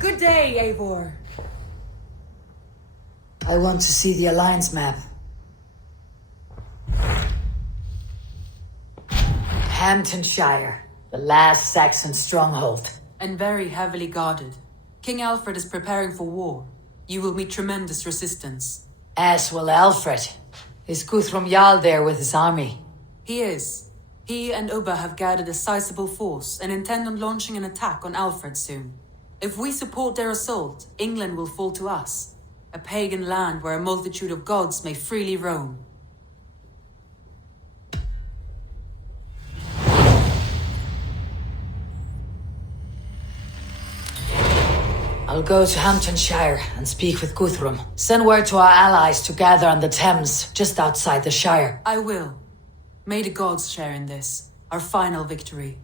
Good day, Eivor. I want to see the Alliance map. Hamtunscire, the last Saxon stronghold. And very heavily guarded. King Alfred is preparing for war. You will meet tremendous resistance. As will Alfred. Is Guthrum Jarl there with his army? He is. He and Ubba have gathered a sizable force and intend on launching an attack on Alfred soon. If we support their assault, England will fall to us. A pagan land where a multitude of gods may freely roam. I'll go to Hamtunscire and speak with Guthrum. Send word to our allies to gather on the Thames, just outside the Shire. I will. May the gods share in this, our final victory.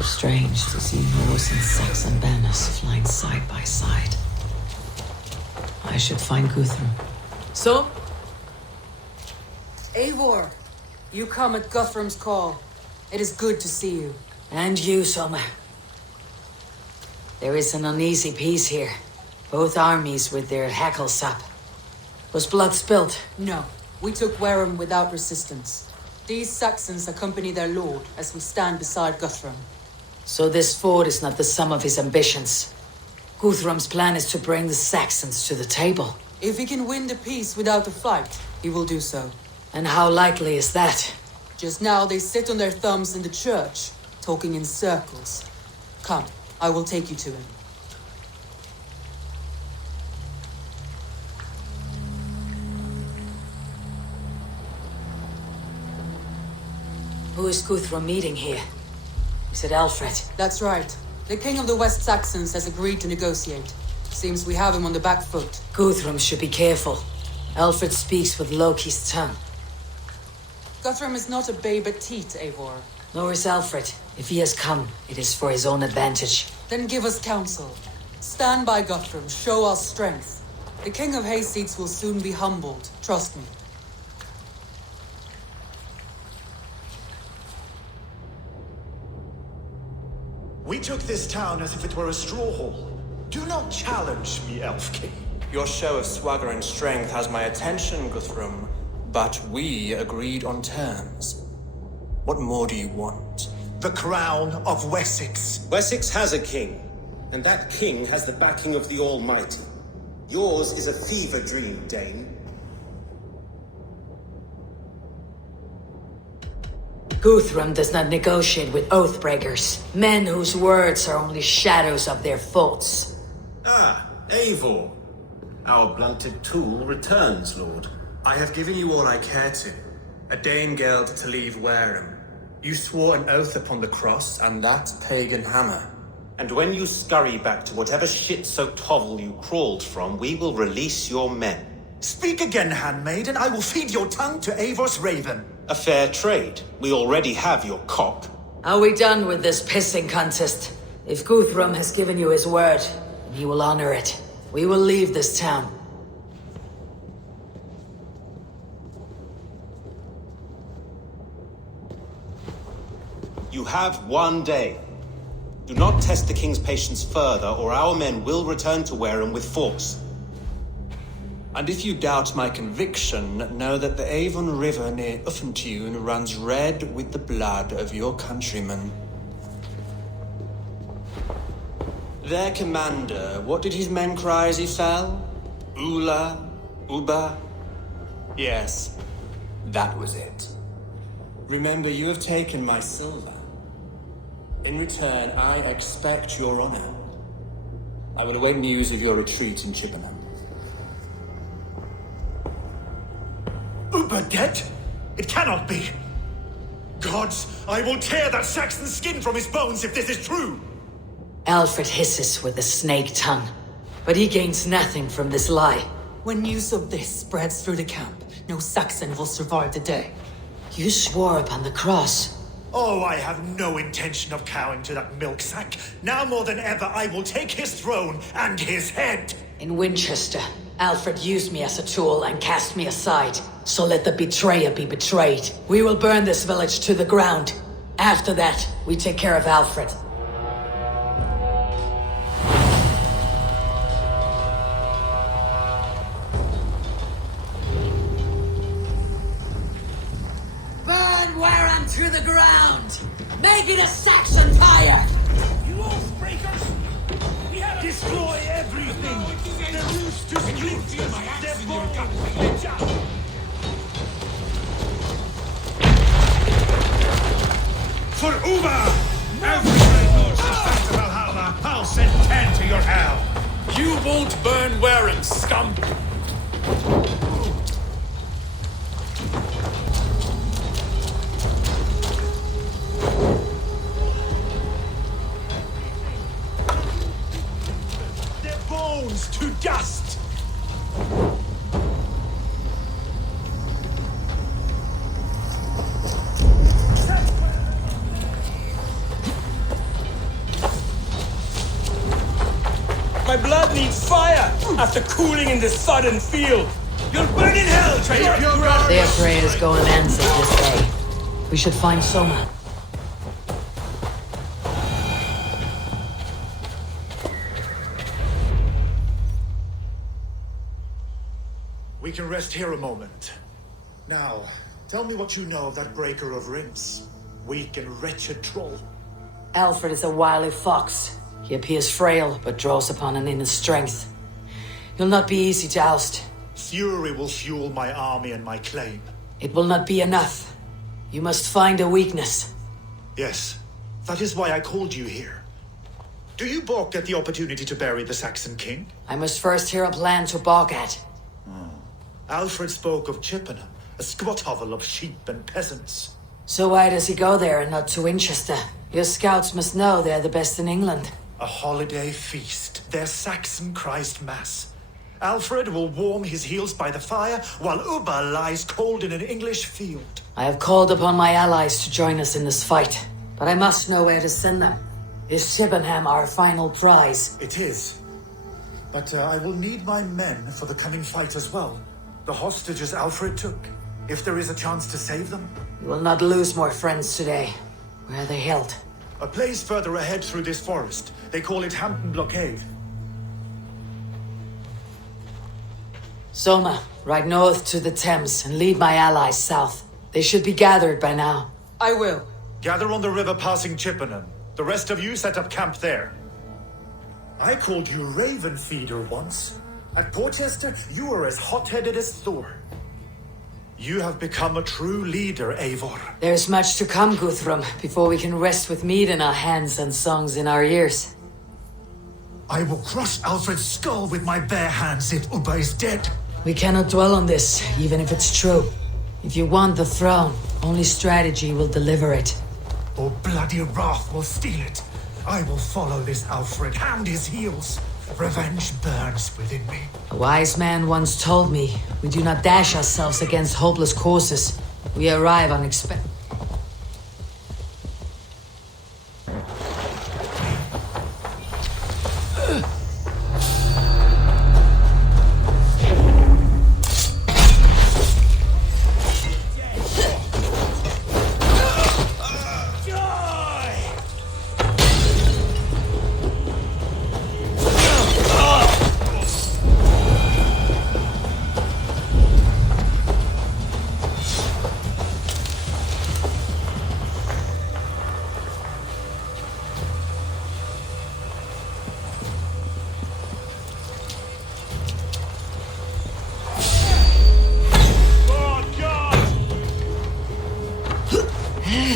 Strange to see Norse and Saxon banners flying side by side. I should find Guthrum. So? Eivor, you come at Guthrum's call. It is good to see you. And you, Soma. There is an uneasy peace here. Both armies with their hackles up. Was blood spilled? No, we took Wareham without resistance. These Saxons accompany their lord as we stand beside Guthrum. So this fort is not the sum of his ambitions. Guthrum's plan is to bring the Saxons to the table. If he can win the peace without a fight, he will do so. And how likely is that? Just now they sit on their thumbs in the church, talking in circles. Come, I will take you to him. Who is Guthrum meeting here? Is it Alfred? That's right. The king of the West Saxons has agreed to negotiate. Seems we have him on the back foot. Guthrum should be careful. Alfred speaks with Loki's tongue. Guthrum is not a babe at teat, Eivor. Nor is Alfred. If he has come, it is for his own advantage. Then give us counsel. Stand by Guthrum, show our strength. The king of Hayseeds will soon be humbled, trust me. We took this town as if it were a straw hall. Do not challenge me, Elf King. Your show of swagger and strength has my attention, Guthrum, but we agreed on terms. What more do you want? The crown of Wessex. Wessex has a king, and that king has the backing of the Almighty. Yours is a fever dream, Dane. Guthrum does not negotiate with oathbreakers, men whose words are only shadows of their faults. Ah, Eivor. Our blunted tool returns, Lord. I have given you all I care to. A Danegeld to leave Wareham. You swore an oath upon the cross, and that pagan hammer. And when you scurry back to whatever shit-soaked hovel you crawled from, we will release your men. Speak again, handmaid, and I will feed your tongue to Eivor's raven. A fair trade. We already have your cock. Are we done with this pissing contest? If Guthrum has given you his word, then he will honor it. We will leave this town. You have 1 day. Do not test the king's patience further, or our men will return to Wareham with force. And if you doubt my conviction, know that the Avon River near Uffentune runs red with the blood of your countrymen. Their commander, what did his men cry as he fell? Ula? Uba? Yes, that was it. Remember, you have taken my silver. In return, I expect your honor. I will await news of your retreat in Chippenham. Uber dead? It cannot be. Gods, I will tear that Saxon's skin from his bones if this is true. Alfred hisses with a snake tongue, but he gains nothing from this lie. When news of this spreads through the camp, no Saxon will survive the day. You swore upon the cross. Oh, I have no intention of cowing to that milk sack. Now more than ever, I will take his throne and his head. In Winchester, Alfred used me as a tool and cast me aside. So let the betrayer be betrayed. We will burn this village to the ground. After that, we take care of Alfred. Burn Wareham to the ground! Make it a Saxon fire! You oath-breakers! Destroy everything! The roost to For Uba! Every great lord shall stand to Valhalla. I'll send 10 to your hell. You won't burn Wareham, scum! Their bones to dust! My blood needs fire after cooling in this sodden field. You'll burn in hell, traitor! Their prayers go unanswered this day. We should find Soma. We can rest here a moment. Now, tell me what you know of that breaker of rings. Weak and wretched troll. Alfred is a wily fox. He appears frail, but draws upon an inner strength. He'll not be easy to oust. Fury will fuel my army and my claim. It will not be enough. You must find a weakness. Yes, that is why I called you here. Do you balk at the opportunity to bury the Saxon king? I must first hear a plan to balk at. Alfred spoke of Chippenham, a squat hovel of sheep and peasants. So why does he go there and not to Winchester? Your scouts must know they're the best in England. A holiday feast, their Saxon Christ Mass. Alfred will warm his heels by the fire, while Uba lies cold in an English field. I have called upon my allies to join us in this fight, but I must know where to send them. Is Chippenham our final prize? It is. But I will need my men for the coming fight as well. The hostages Alfred took. If there is a chance to save them. We will not lose more friends today. Where are they held? A place further ahead through this forest. They call it Hampton Blockade. Soma, ride north to the Thames and lead my allies south. They should be gathered by now. I will. Gather on the river passing Chippenham. The rest of you set up camp there. I called you Raven Feeder once. At Porchester, you were as hot-headed as Thor. You have become a true leader, Eivor. There's much to come, Guthrum, before we can rest with meat in our hands and songs in our ears. I will crush Alfred's skull with my bare hands if Uba is dead. We cannot dwell on this, even if it's true. If you want the throne, only strategy will deliver it. Or bloody wrath will steal it. I will follow this Alfred, hand his heels. Revenge burns within me. A wise man once told me, we do not dash ourselves against hopeless courses. We arrive unexpected.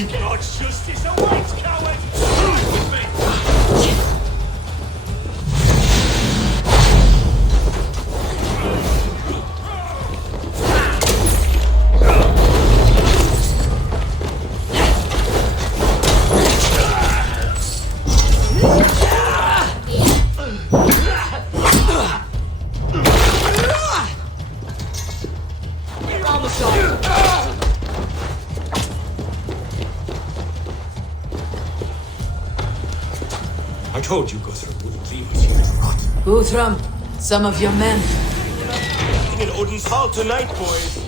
God's justice awaits, coward! I told you Guthrum wouldn't leave us here to rot. Guthrum, some of your men. fighting in Odin's Hall tonight, boys.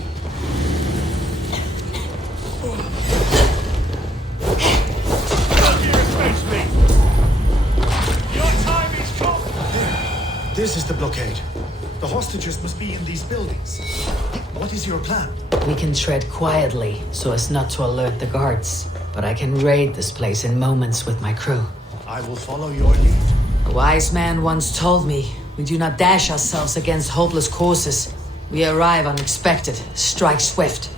Your time is come! This is the blockade. The hostages must be in these buildings. What is your plan? We can tread quietly so as not to alert the guards. But I can raid this place in moments with my crew. I will follow your lead. A wise man once told me, we do not dash ourselves against hopeless causes. We arrive unexpected, strike swift.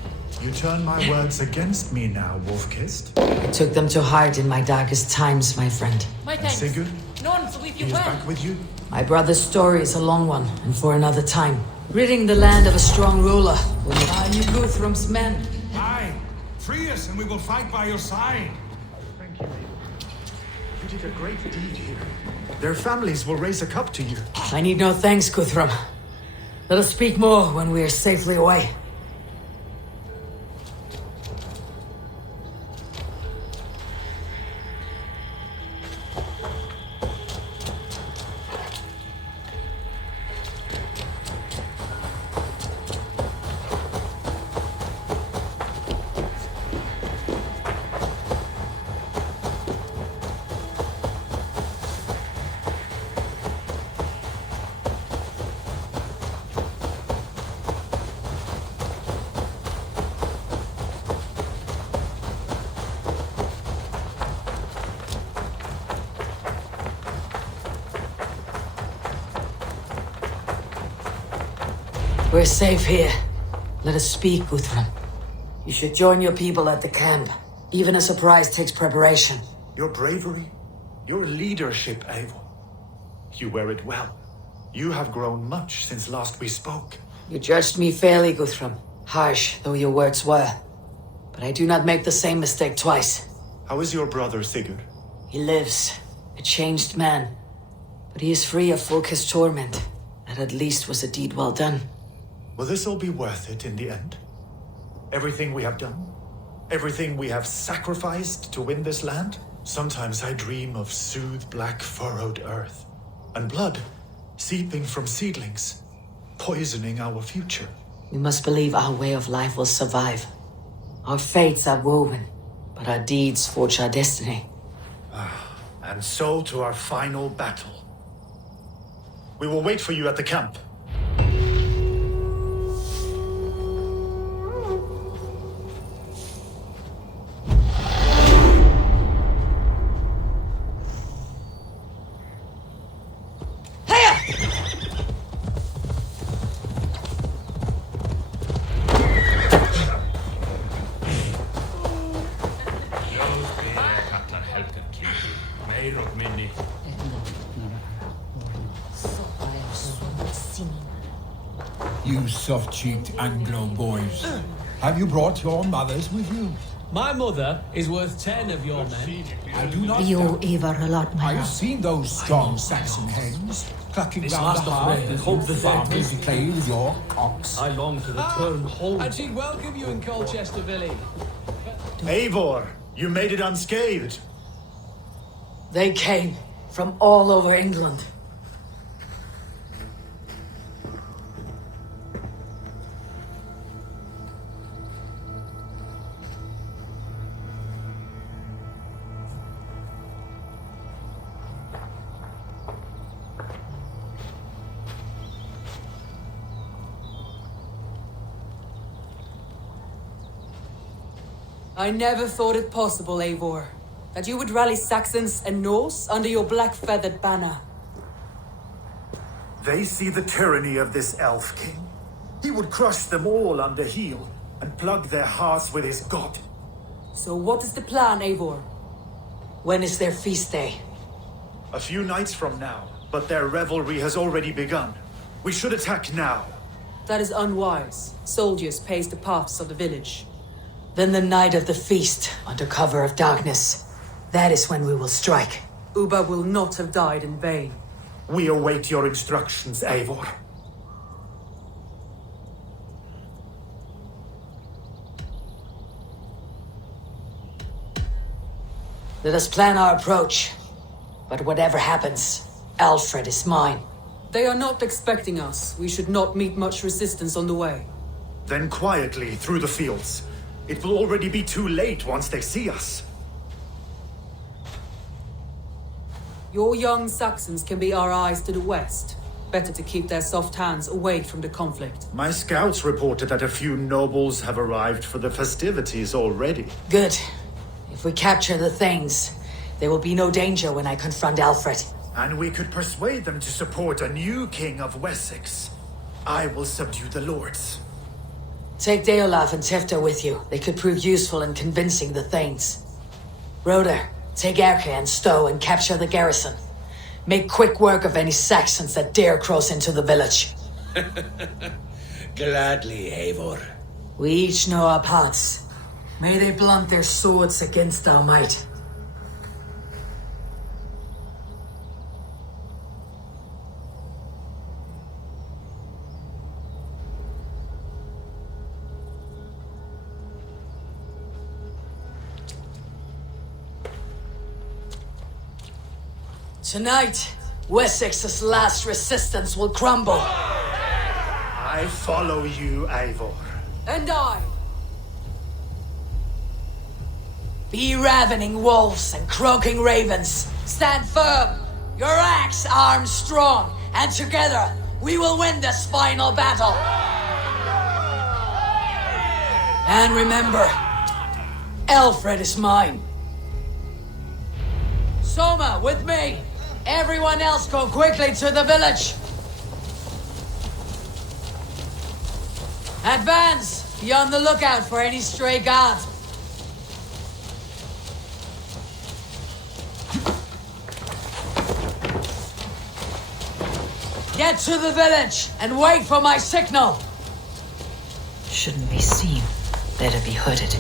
You turn my words against me now, Wolf-Kissed. I took them to heart in my darkest times, my friend. My And thanks. Sigurd, None, so if he you is well. back with you? My brother's story is a long one, and for another time. Ridding the land of a strong ruler will make you Guthrum's men. Aye, free us and we will fight by your side. Thank you. You did a great deed here. Their families will raise a cup to you. I need no thanks, Guthrum. Let us speak more when we are safely away. We're safe here. Let us speak, Guthrum. You should join your people at the camp. Even a surprise takes preparation. Your bravery, your leadership, Eivor. You wear it well. You have grown much since last we spoke. You judged me fairly, Guthrum. Harsh though your words were. But I do not make the same mistake twice. How is your brother, Sigurd? He lives, a changed man. But he is free of Folk's torment. That at least was a deed well done. Will this all be worth it in the end? Everything we have done? Everything we have sacrificed to win this land? Sometimes I dream of soothed black furrowed earth. And blood seeping from seedlings, poisoning our future. We must believe our way of life will survive. Our fates are woven, but our deeds forge our destiny. And so to our final battle. We will wait for you at the camp. You soft-cheeked Anglo boys. Have you brought your mothers with you? My mother is worth 10 of your men. I do not You doubt. eivor a lot, my I have lord. seen those strong Saxon hens clucking This round last the of hearth men as hope you the farmers dead. play with your cocks. I long to return home. And she'd welcome you in Colchester Village. Eivor, you made it unscathed. They came from all over England. I never thought it possible, Eivor, that you would rally Saxons and Norse under your black-feathered banner. They see the tyranny of this elf king. He would crush them all under heel and plug their hearts with his god. So what is the plan, Eivor? When is their feast day? A few nights from now, but their revelry has already begun. We should attack now. That is unwise. Soldiers pace the paths of the village. Then the night of the feast, under cover of darkness. That is when we will strike. Uba will not have died in vain. We await your instructions, Eivor. Let us plan our approach. But whatever happens, Alfred is mine. They are not expecting us. We should not meet much resistance on the way. Then quietly through the fields. It will already be too late once they see us. Your young Saxons can be our eyes to the west. Better to keep their soft hands away from the conflict. My scouts reported that a few nobles have arrived for the festivities already. Good. If we capture the Thanes, there will be no danger when I confront Alfred. And we could persuade them to support a new king of Wessex. I will subdue the lords. Take Deolaf and Tifta with you. They could prove useful in convincing the Thanes. Roder, take Erke and Stowe and capture the garrison. Make quick work of any Saxons that dare cross into the village. Gladly, Eivor. We each know our parts. May they blunt their swords against our might. Tonight, Wessex's last resistance will crumble. I follow you, Eivor. And I! Be ravening wolves and croaking ravens. Stand firm. Your axe arms strong. And together, we will win this final battle. And remember, Alfred is mine. Soma, with me. Everyone else go quickly to the village. Advance. Be on the lookout for any stray guards. Get to the village and wait for my signal. Shouldn't be seen. Better be hooded.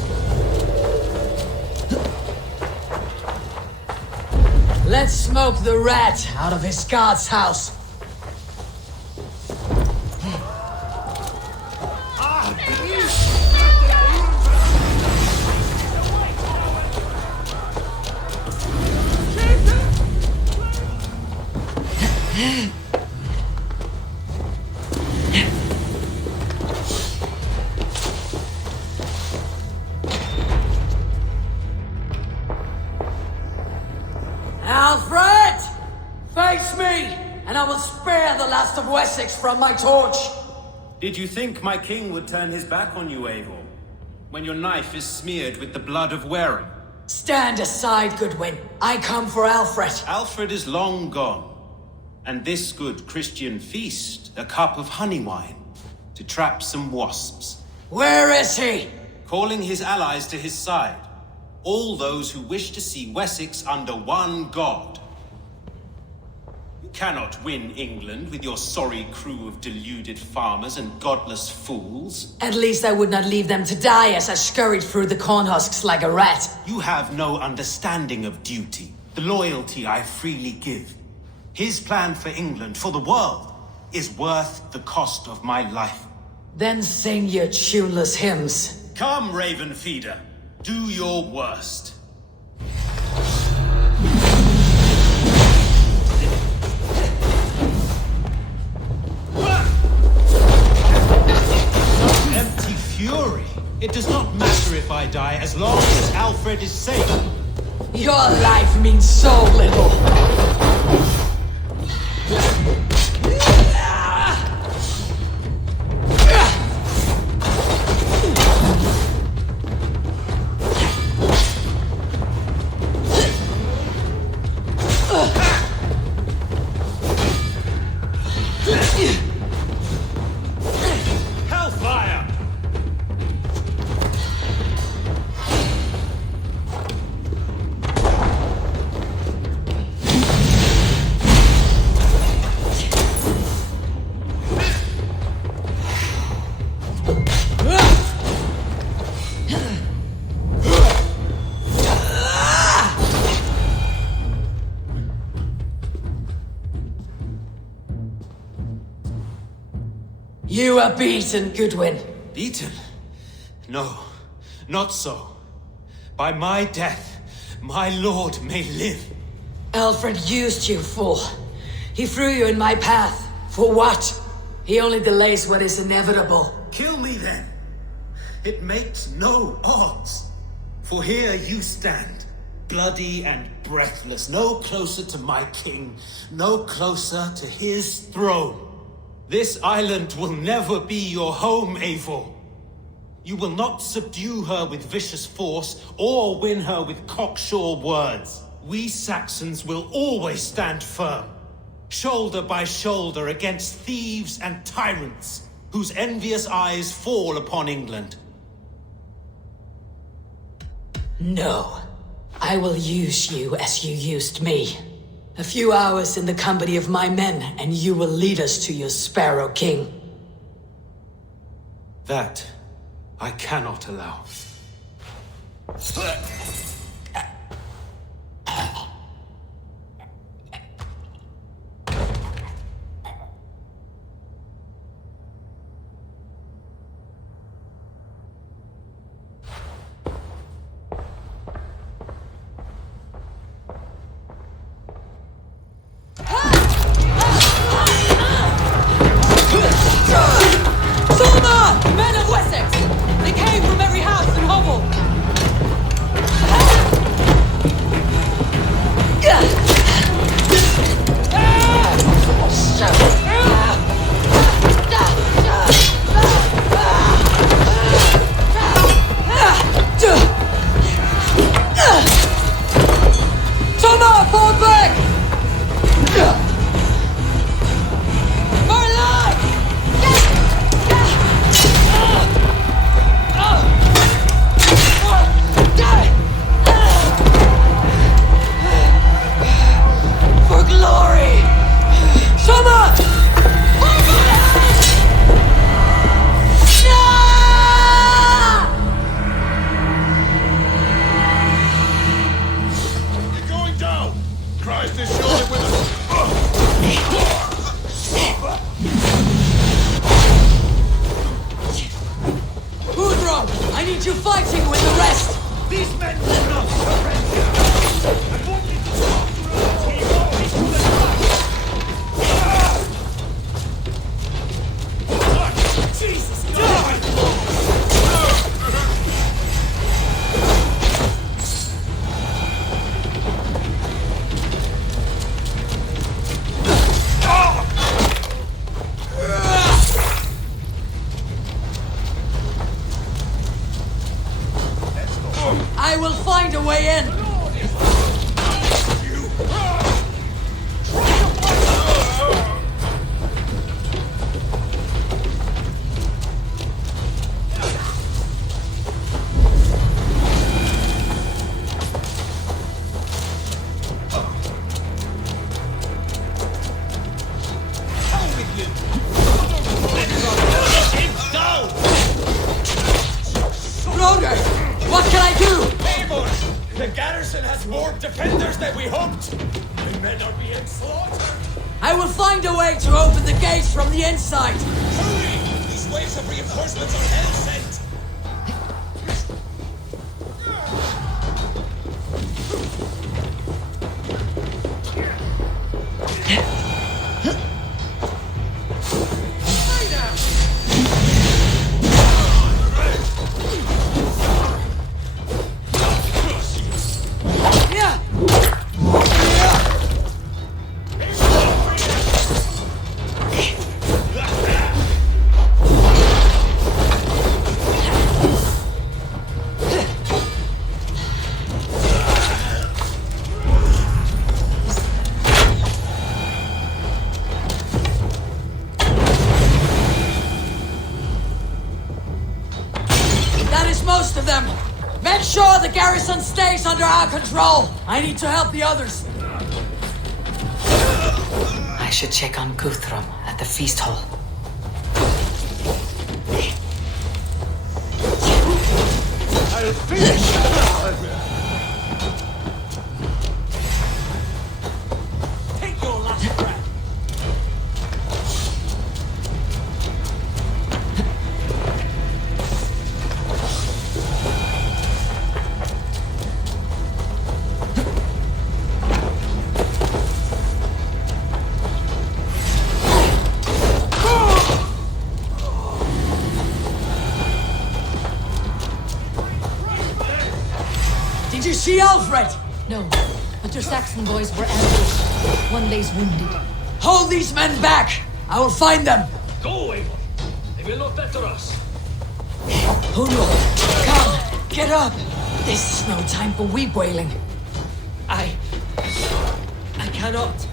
Let's smoke the rat out of his guard's house. Alfred! Face me, and I will spare the last of Wessex from my torch. Did you think my king would turn his back on you, Eivor? When your knife is smeared with the blood of Warren? Stand aside, Goodwin. I come for Alfred. Alfred is long gone. And this good Christian feast, a cup of honey wine, to trap some wasps. Where is he? Calling his allies to his side. All those who wish to see Wessex under one god. You cannot win England with your sorry crew of deluded farmers and godless fools. At least I would not leave them to die as I scurried through the corn husks like a rat. You have no understanding of duty, the loyalty I freely give. His plan for England, for the world, is worth the cost of my life. Then sing your tuneless hymns. Come, Raven Feeder. Do your worst. Such empty fury. It does not matter if I die as long as Alfred is safe. Your life means so little. Hellfire! You are beaten, Goodwin. Beaten? No, not so. By my death, my lord may live. Alfred used you, fool. He threw you in my path. For what? He only delays what is inevitable. Kill me then. It makes no odds. For here you stand, bloody and breathless, no closer to my king, no closer to his throne. This island will never be your home, Eivor. You will not subdue her with vicious force, or win her with cocksure words. We Saxons will always stand firm, shoulder by shoulder against thieves and tyrants, whose envious eyes fall upon England. No. I will use you as you used me. A few hours in the company of my men, and you will lead us to your Sparrow King. That I cannot allow. Men of Wessex! They came from every house and hovel! Toma, fall back! For glory! Toma! You're going down! Christ is surely with us! Guthrum, I need you fighting with the rest! These men will not surrender! I want you to talk through the always to the front! Jesus, die! I will find a way in! Broder, what can I do? Eivor! The garrison has more defenders than we hoped! My men are being slaughtered! I will find a way to open the gates from the inside! Hurry! These waves of reinforcements are hell sent! Most of them! Make sure the garrison stays under our control! I need to help the others! I should check on Guthrum at the feast hall. I'll finish! Take your last breath! Alfred! No, but your Saxon boys were ambushed. One lays wounded. Hold these men back! I will find them! Go, Eivor! They will not better us. Huno, come! Get up! This is no time for weep wailing. I cannot.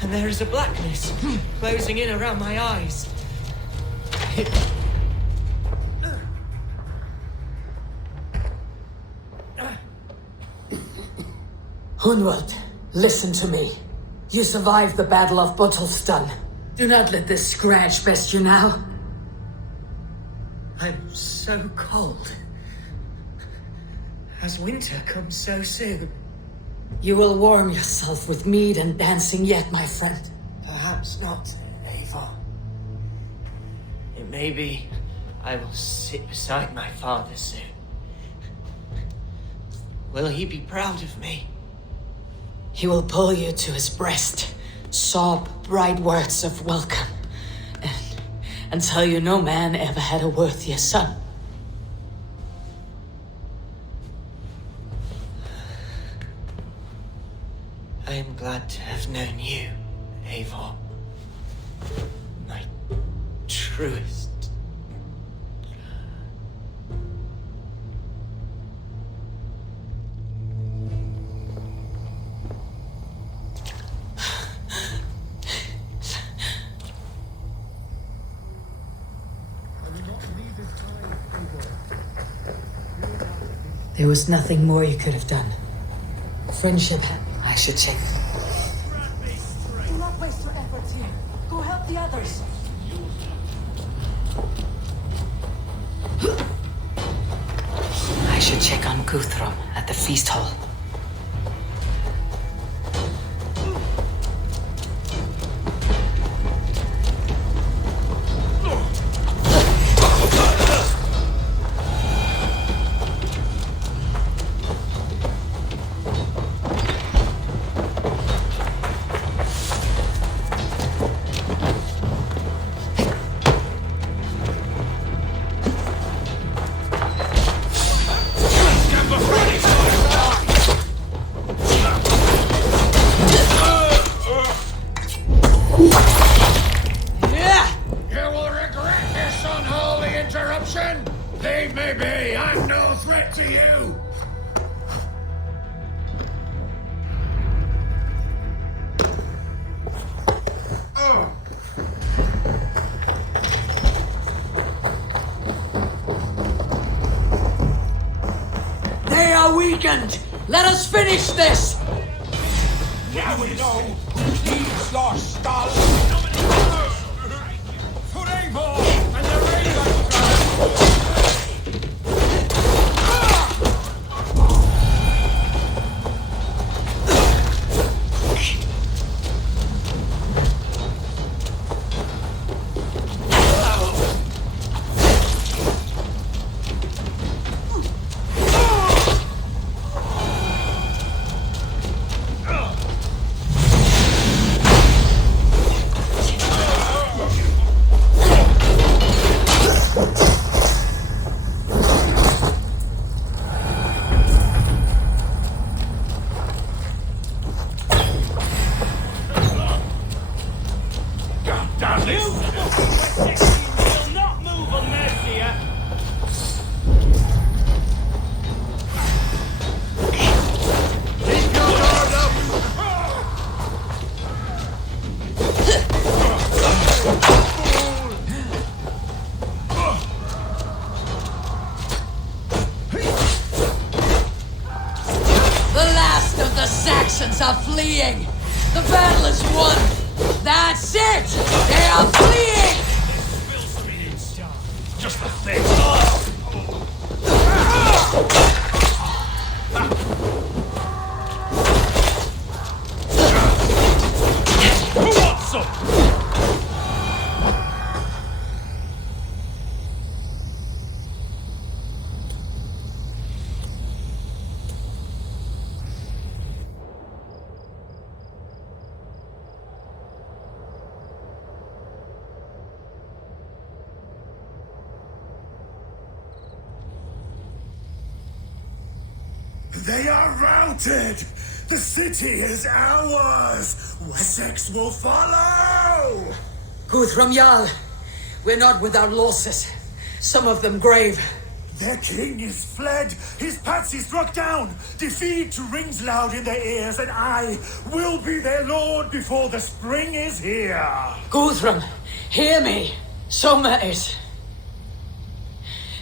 And there is a blackness closing in around my eyes. Hunwald, listen to me. You survived the Battle of Bottleston. Do not let this scratch best you now. I'm so cold. Has winter come so soon? You will warm yourself with mead and dancing yet, my friend. Perhaps not, Eivor. It may be I will sit beside my father soon. Will he be proud of me? He will pull you to his breast, sob bright words of welcome, and tell you no man ever had a worthier son. I am glad to have known you, Eivor. My truest. There was nothing more you could have done. Friendship, I should check. Do not waste your efforts here. Go help the others. I should check on Guthrum at the feast hall. Weakened! Let us finish this! Now we know he's lost Stal. For Eivor and the Ravens! Are fleeing! The battle is won! That's it! They are fleeing! Just the thing. Who wants some? They are routed! The city is ours! Wessex will follow! Guthrum Jarl, we're not without losses. Some of them grave. Their king is fled! His patsy struck down! Defeat rings loud in their ears, and I will be their lord before the spring is here! Guthrum, hear me! Soma is...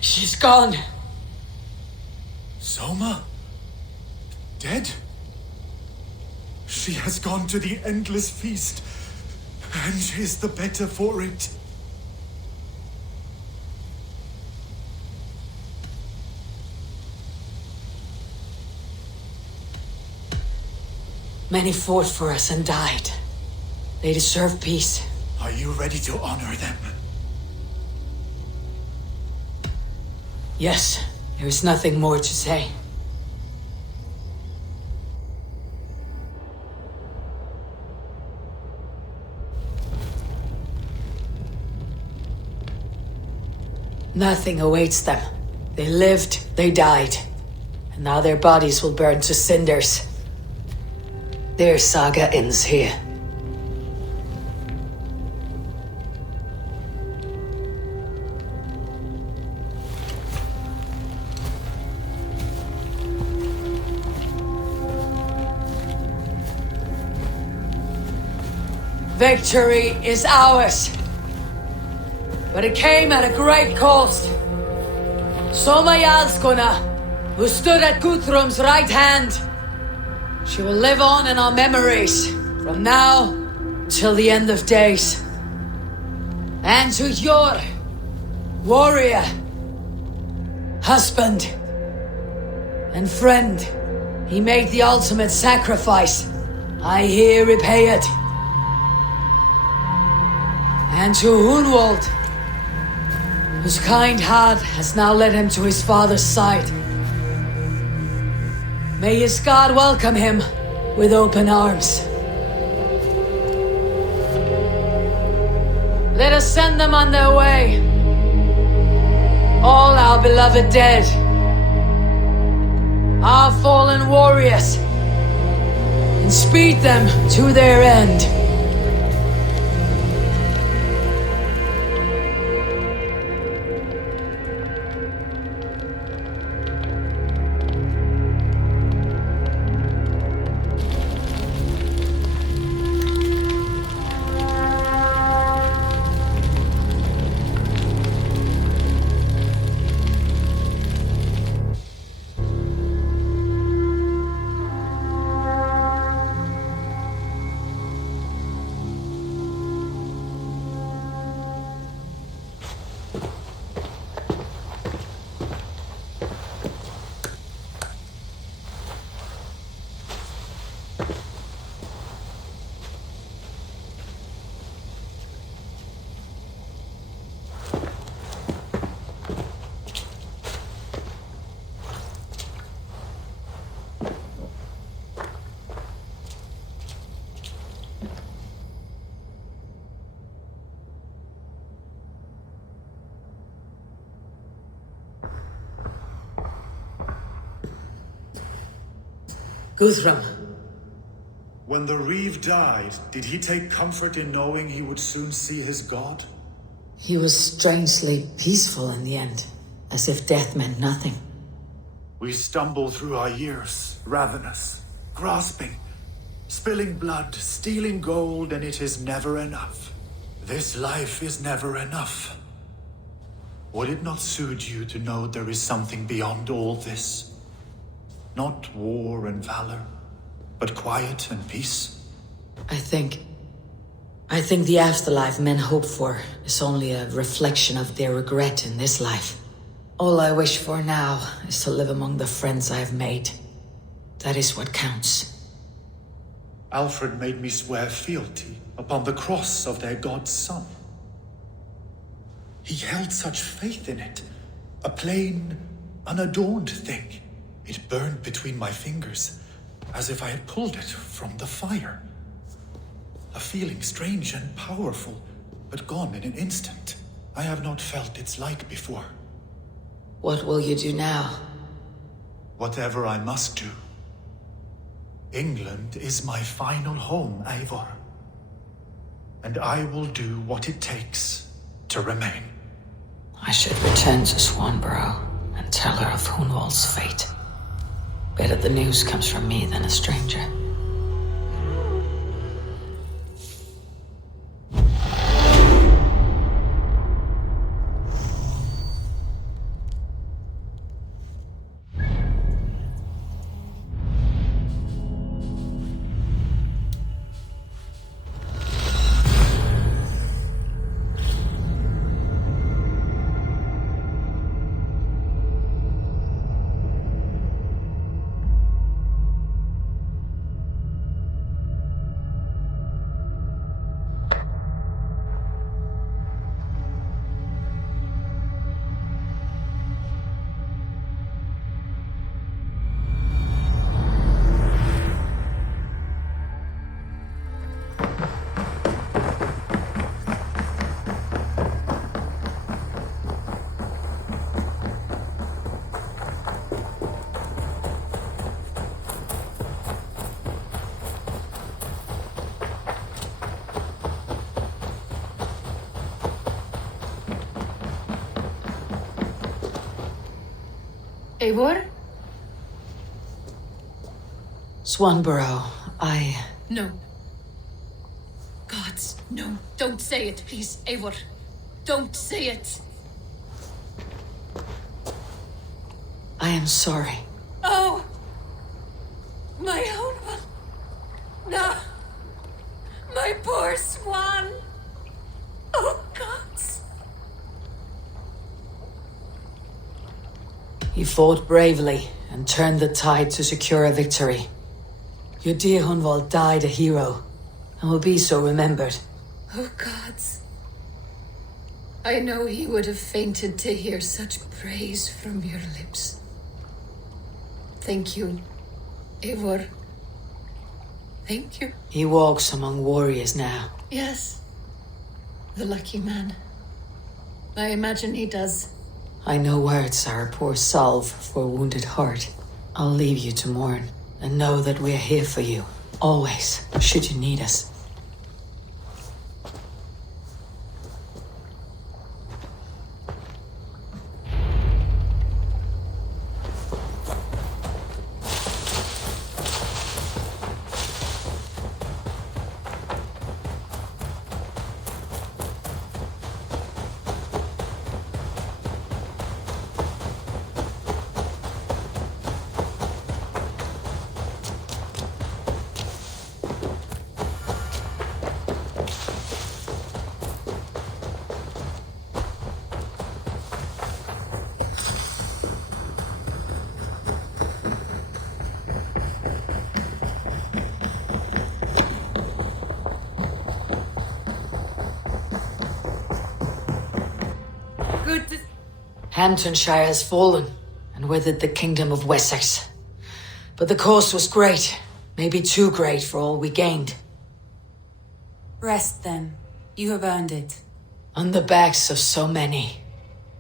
She's gone. Soma? Dead? She has gone to the endless feast, and is the better for it. Many fought for us and died. They deserve peace. Are you ready to honor them? Yes, there is nothing more to say. Nothing awaits them. They lived, they died. And now their bodies will burn to cinders. Their saga ends here. Victory is ours. But it came at a great cost. Soma Jarlskona, who stood at Guthrum's right hand. She will live on in our memories, from now till the end of days. And to your warrior, husband, and friend, he made the ultimate sacrifice. I here repay it. And to Hunwald, whose kind heart has now led him to his father's side. May his God welcome him with open arms. Let us send them on their way. All our beloved dead. Our fallen warriors. And speed them to their end. Guthrum. When the Reeve died, did he take comfort in knowing he would soon see his god? He was strangely peaceful in the end, as if death meant nothing. We stumble through our years, ravenous, grasping, spilling blood, stealing gold, and it is never enough. This life is never enough. Would it not suit you to know there is something beyond all this? Not war and valor, but quiet and peace? I think the afterlife men hope for is only a reflection of their regret in this life. All I wish for now is to live among the friends I have made. That is what counts. Alfred made me swear fealty upon the cross of their god's son. He held such faith in it, a plain, unadorned thing. It burned between my fingers, as if I had pulled it from the fire. A feeling strange and powerful, but gone in an instant. I have not felt its like before. What will you do now? Whatever I must do. England is my final home, Eivor. And I will do what it takes to remain. I should return to Swanborough and tell her of Hunwald's fate. Better the news comes from me than a stranger. Eivor? Swanborough, No. Gods, no. Don't say it, please, Eivor. Don't say it. I am sorry. Oh! My own one. No. My poor swan. Oh, gods. You fought bravely and turned the tide to secure a victory. Your dear Hunwald died a hero and will be so remembered. Oh, gods. I know he would have fainted to hear such praise from your lips. Thank you, Eivor. Thank you. He walks among warriors now. Yes. The lucky man. I imagine he does. I know words are a poor salve for a wounded heart. I'll leave you to mourn, and know that we're here for you, always, should you need us. Hamtunscire has fallen, and with it the kingdom of Wessex. But the cost was great, maybe too great for all we gained. Rest then. You have earned it. On the backs of so many.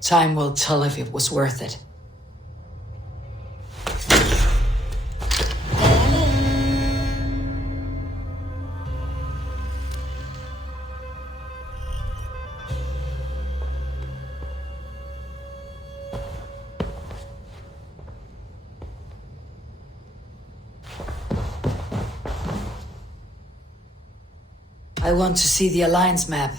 Time will tell if it was worth it. I want to see the Alliance map.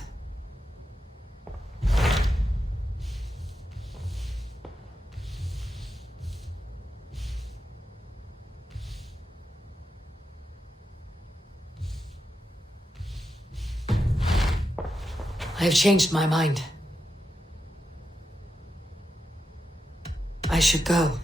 I have changed my mind. I should go.